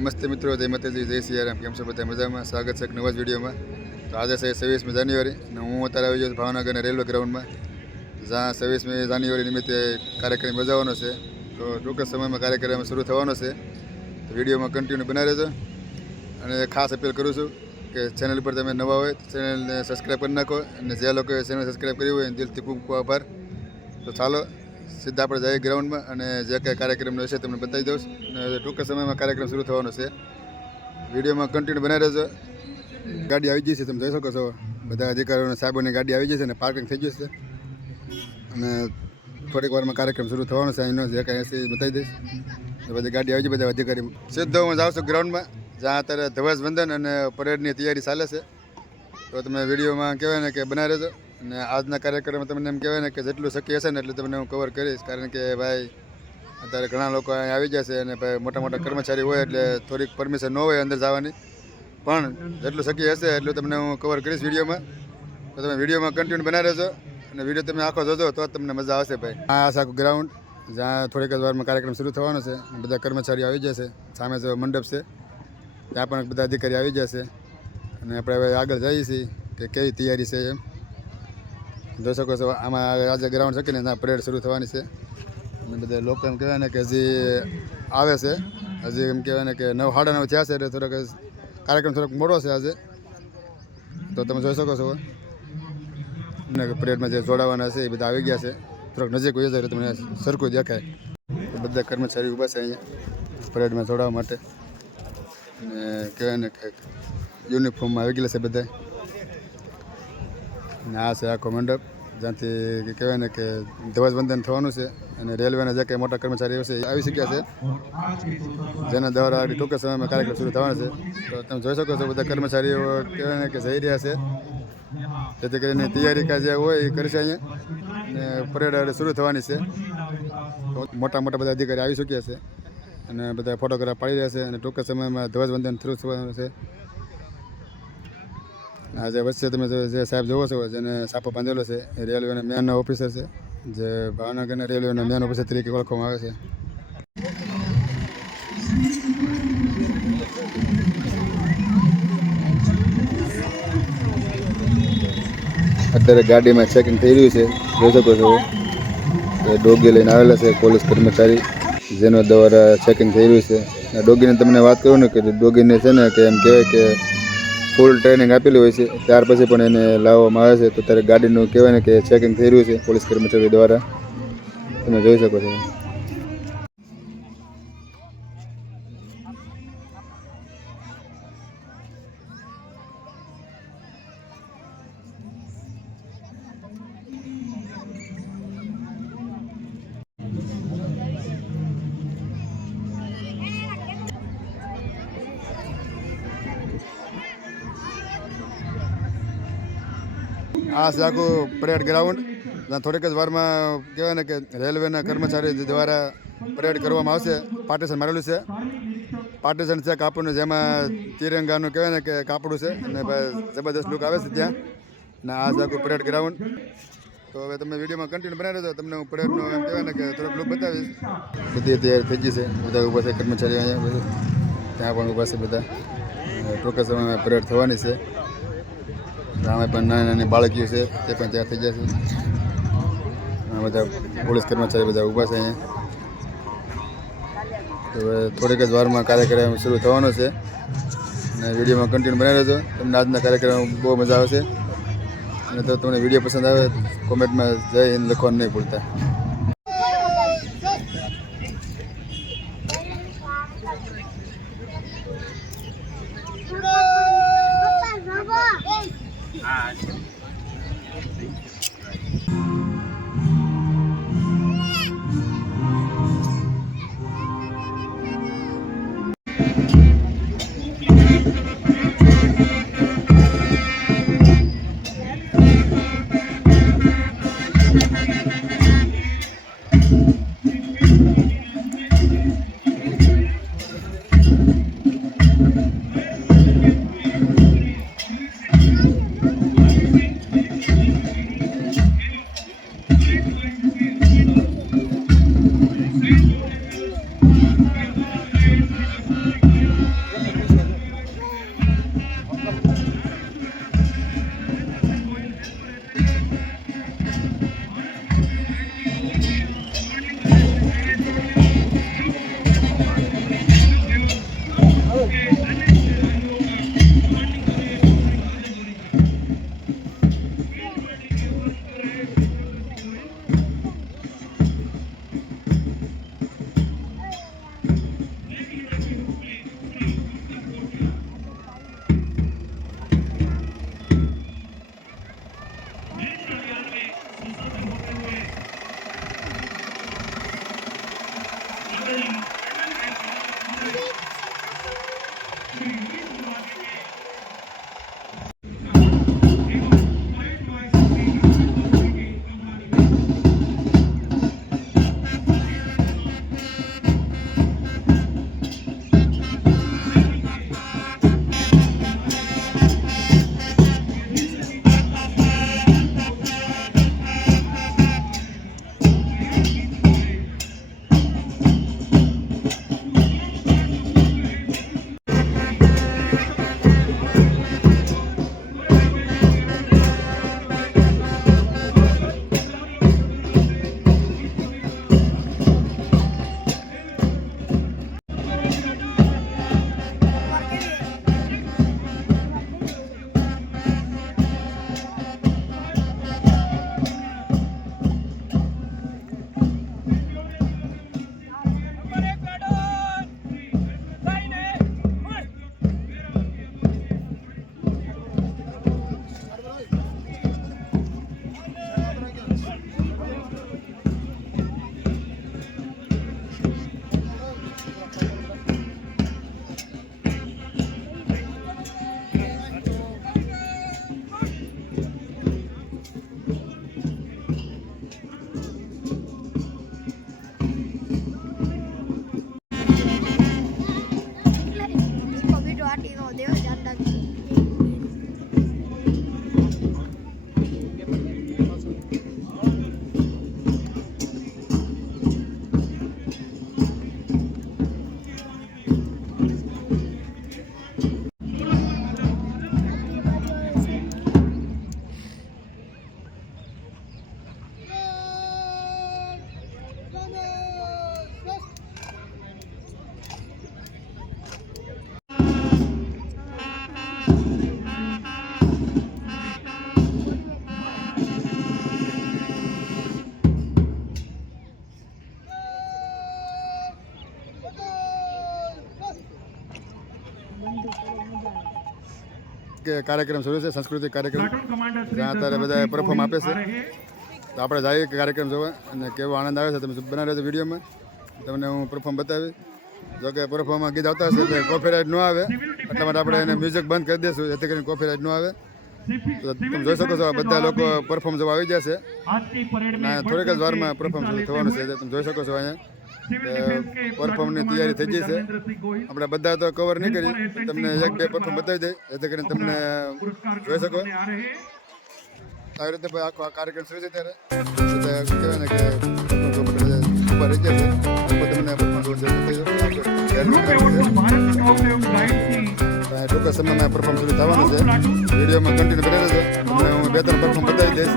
નમસ્તે મિત્રો, જય માતાજી, જય સિયારામ. કેમ છો બધા? મજામાં? સ્વાગત છે એક નવા જ વિડીયોમાં. તો આજે છે 26મી જાન્યુઆરી અને હું અત્યારે આવી ગયો છું ભાવનગરના રેલવે ગ્રાઉન્ડમાં, જ્યાં 26મી જાન્યુઆરી નિમિત્તે કાર્યક્રમ યોજાવાનો છે. તો ટૂંક જ સમયમાં કાર્યક્રમ શરૂ થવાનો છે. તો વિડીયોમાં કન્ટિન્યુ બનાવી રહેજો. અને ખાસ અપીલ કરું છું કે ચેનલ પર તમે નવા હોય તો ચેનલને સબસ્ક્રાઈબ કરી નાખો, અને જે લોકોએ ચેનલ સબસ્ક્રાઈબ કરી હોય દિલથી ખૂબ ખૂબ આભાર. તો ચાલો સીધા આપણે જઈએ ગ્રાઉન્ડમાં અને જે કંઈ કાર્યક્રમનો હશે તમને બતાવી દઉં. અને ટૂંક સમયમાં કાર્યક્રમ શરૂ થવાનો છે. વિડીયોમાં કન્ટિન્યુ બનાવી રહેજો. ગાડી આવી ગઈ છે, તમે જોઈ શકો છો. બધા અધિકારીઓને સાહેબોની ગાડી આવી જશે અને પાર્કિંગ થઈ જશે. અને થોડીક વારમાં કાર્યક્રમ શરૂ થવાનો છે. અહીંનો જે કાંઈ હશે એ બતાવી દઈશ. બધી ગાડી આવી છે, બધા અધિકારી. સીધો હું જાઉં છું ગ્રાઉન્ડમાં, જ્યાં અત્યારે ધ્વજવંદન અને પરેડની તૈયારી ચાલે છે. તો તમે વિડીયોમાં કહેવાય ને કે બનાવી રહેજો. અને આજના કાર્યક્રમમાં તમને એમ કહેવાય ને કે જેટલું શક્ય હશે ને એટલું તમને હું કવર કરીશ. કારણ કે ભાઈ અત્યારે ઘણા લોકો અહીં આવી ગયા છે અને ભાઈ મોટા મોટા કર્મચારી હોય એટલે થોડીક પરમિશન ન હોય અંદર જવાની, પણ જેટલું શક્ય હશે એટલું તમને હું કવર કરીશ વિડીયોમાં. તો તમે વિડીયોમાં કન્ટિન્યુ બનાવી રહેજો અને વિડીયો તમે આખો જોજો તો તમને મજા આવશે ભાઈ. આ આખું ગ્રાઉન્ડ જ્યાં થોડીક જ વારમાં કાર્યક્રમ શરૂ થવાનો છે. બધા કર્મચારીઓ આવી જશે. સામે જો મંડપ છે ત્યાં પણ બધા અધિકારી આવી જશે. અને આપણે હવે આગળ જઈએ છીએ કે કેવી તૈયારી છે એમ જોઈ શકો છો. આમાં આજે ગ્રાઉન્ડ છે કે ને ત્યાં પરેડ શરૂ થવાની છે. અને બધા લોકો એમ કહેવાય ને કે હજી આવે છે. હજી એમ કહેવાય ને કે 9:30 થયા છે એટલે થોડોક કાર્યક્રમ થોડોક મોટો છે આજે. તો તમે જોઈ શકો છો અને પરેડમાં જે જોડાવાના છે એ બધા આવી ગયા છે. થોડોક નજીક હોય જાય તમને સરખું દેખાય. બધા કર્મચારી ઊભા છે અહીંયા પરેડમાં જોડાવા માટે. અને કહેવાય ને કે યુનિફોર્મમાં આવી ગયેલા છે બધા. અને આ છે આખો મંડપ જ્યાંથી કહેવાય ને કે ધ્વજવંદન થવાનું છે. અને રેલવેના જે કંઈ મોટા કર્મચારીઓ છે એ આવી શક્યા છે, જેના દ્વારા ટૂંક સમયમાં કાર્યક્રમ શરૂ થવાનો છે. તો તમે જોઈ શકો છો બધા કર્મચારીઓ કહેવાય ને કે જઈ રહ્યા છે, જેથી કરીને તૈયારી કાંઈ જે હોય એ કરશે અહીંયા. અને પરેડ શરૂ થવાની છે. મોટા મોટા બધા અધિકારી આવી ચૂક્યા છે અને બધા ફોટોગ્રાફ પાડી રહ્યા છે. અને ટૂંક સમયમાં ધ્વજવંદન શરૂ થવાનું છે. આજે વચ્ચે તમે જે સાહેબ જોવો છો જેને સાપો બાંધેલો છે એ રેલવેના મેન ઓફિસર છે, જે ભાવનગરના રેલવેના મેન ઓફિસર તરીકે ઓળખવામાં આવે છે. અત્યારે ગાડીમાં ચેકિંગ થઈ રહ્યું છે, જોઈ શકો છો. ડોગી લઈને આવેલા છે પોલીસ કર્મચારી, જેનો દ્વારા ચેકિંગ થઈ રહ્યું છે. ડોગીને તમને વાત કરું ને કે ડોગીને છે ને કે એમ કહેવાય કે ફૂલ ટ્રેનિંગ આપેલી હોય છે, ત્યાર પછી પણ એને લાવવામાં આવે છે. તો ત્યારે ગાડીનું કહેવાય ને કે ચેકિંગ થઈ રહ્યું છે પોલીસ કર્મચારીઓ દ્વારા, તમે જોઈ શકો છો. આ છે આખું પરેડ ગ્રાઉન્ડ, જ્યાં થોડીક જ વારમાં કહેવાય ને કે રેલવેના કર્મચારી દ્વારા પરેડ કરવામાં આવશે. પાર્ટીશન મારેલું છે, પાર્ટીશન છે કાપડનું, જેમાં તિરંગાનું કહેવાય ને કે કાપડું છે. અને ભાઈ જબરદસ્ત લુક આવે છે ત્યાં. અને આ છે આખું પરેડ ગ્રાઉન્ડ. તો હવે તમે વિડીયોમાં કન્ટિન્યુ બનાવી રહેજો, તમને હું પરેડનો એમ કહેવાય ને કે થોડોક લુક બતાવીશ. બધી તૈયારી થઈ ગઈ છે, બધા ઊભા છે કર્મચારી અહીંયા, બધું ત્યાં પણ ઊભા છે બધા. ટૂંક સમયમાં પરેડ થવાની છે. સામે પણ નાની નાની બાળકીઓ છે તે પણ ત્યાં થઈ ગયા છે. આ બધા પોલીસ કર્મચારી બધા ઊભા છે અહીંયા. તો હવે થોડીક જ વારમાં કાર્યક્રમ શરૂ થવાનો છે. અને વિડીયોમાં કન્ટિન્યુ બનાવી રહેજો, તમને આજના કાર્યક્રમ બહુ મજા આવશે. અને તો તમને વિડીયો પસંદ આવે કોમેન્ટમાં જય હિન્દ લખવાનું નહીં ભૂલતા. કે કાર્યક્રમ શરૂ છે, સાંસ્કૃતિક કાર્યક્રમ જ્યાં અત્યારે બધા પરફોર્મ આપે છે. તો આપણે જઈએ કાર્યક્રમ જોવા અને કેવો આનંદ આવે છે. તમે બનાવી રહેજો વિડીયોમાં, તમને હું પરફોર્મ બતાવી. જો કે પરફોર્મમાં ગીત આવતા હશે એટલે કોપીરાઇટ ન આવે, એટલા માટે આપણે એને મ્યુઝિક બંધ કરી દઈશું જેથી કરીને કોપીરાઇટ ન આવે. તો તમે જોઈ શકો છો બધા લોકો પરફોર્મ જોવા આવી જશે અને થોડીક જ વારમાં પરફોર્મ શરૂ થવાનું છે. તમે જોઈ શકો છો અહીંયા પરફોર્મની તૈયારી થઈ ગઈ છે. આપણે બધા તો કવર નહીં કરી, તમને એક બે પરફોર્મ બતાવી દઈએ જેથી કરીને તમને જોઈ શકો. આવી રીતે ભાઈ આખો આ કાર્યક્રમ શરૂ છે ત્યારે કહેવાય ને કે ઉભા રહી ગયા છે. તમને ટૂંક સમયમાં પરફોર્મ શરૂ થવાનું છે. વિડીયોમાં કન્ટિન્યુ કરી દેજો, તમને હું 2-3 પરફોર્મ બતાવી દઈશ.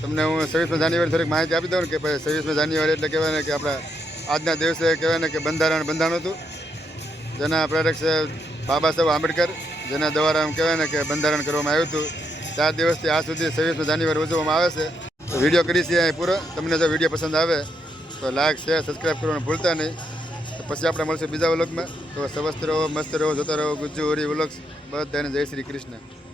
તમને હું 26મી જાન્યુઆરી થોડીક માહિતી આપી દઉં ને કે ભાઈ 26મી જાન્યુઆરી એટલે કહેવાય ને કે આપણા આજના દિવસે કહેવાય ને કે બંધારણ હતું, જેના પ્રેરક છે બાબા સાહેબ આંબેડકર, જેના દ્વારા એમ કહેવાય ને કે બંધારણ કરવામાં આવ્યું હતું. 4 દિવસથી આજ સુધી 26મી જાન્યુઆરી ઉજવવામાં આવે છે. તો વિડીયો કરી છે અહીં પૂરો. તમને જો વિડીયો પસંદ આવે તો લાઈક શેર સબસ્ક્રાઈબ કરવાનું ભૂલતા નહીં. તો પછી આપણે મળશું બીજા વ્લોગમાં. તો સ્વસ્થ રહો, મસ્ત રહો, જોતા રહો ગુજ્જુ હોરી વ્લોગ્સ. બધાને જય શ્રી કૃષ્ણ.